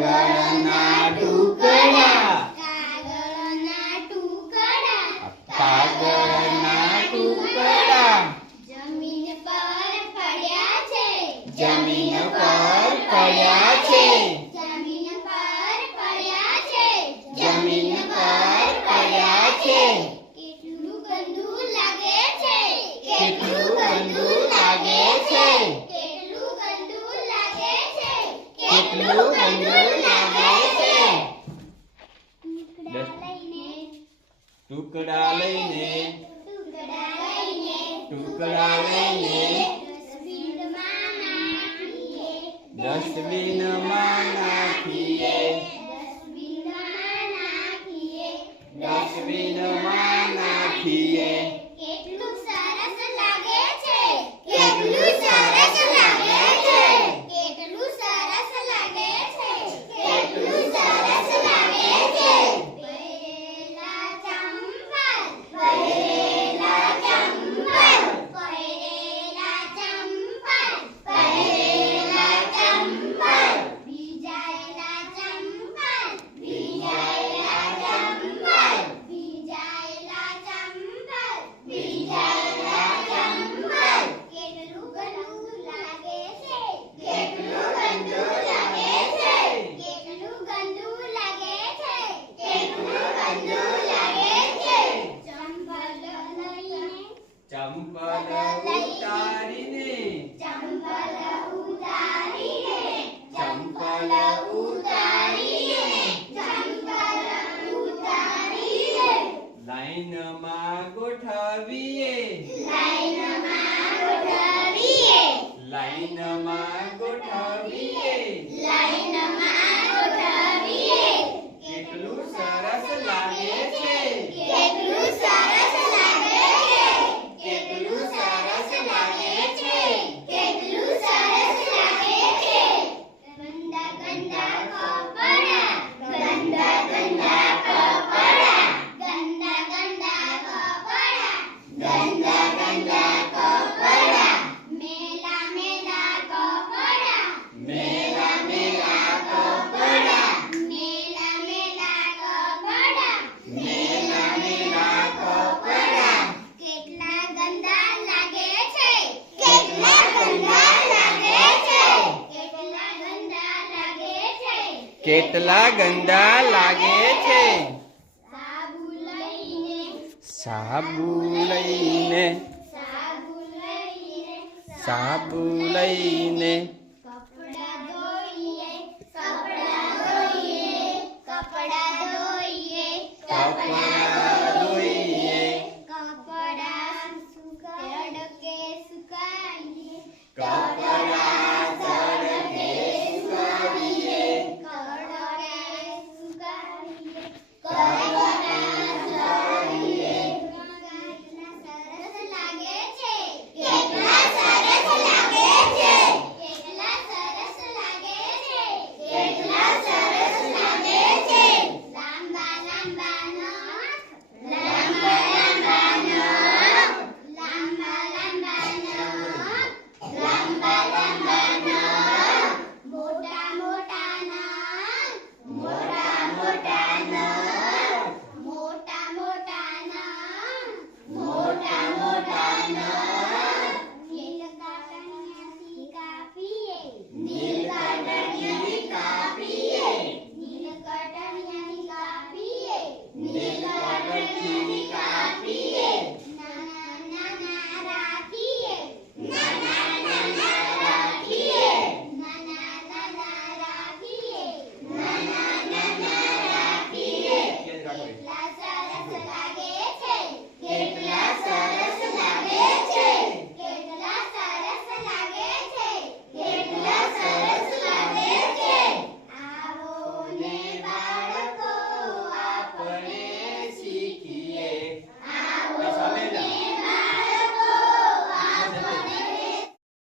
કાગળના ટુકડા. કાગળના ટુકડા. કાગળના ટુકડા. જમીન પર પડ્યા જમીન પર પડ્યા છે. ટુકડા લઈને ટુકડા લઈને ડસ્ટબિનમાં નાખીએ ડસ્ટબિનમાં લાઈનમાં ગોઠવીએ લાઈન કેટલા ગંદા લાગે છે. સાબુ લઈને. સાબુ લઈને.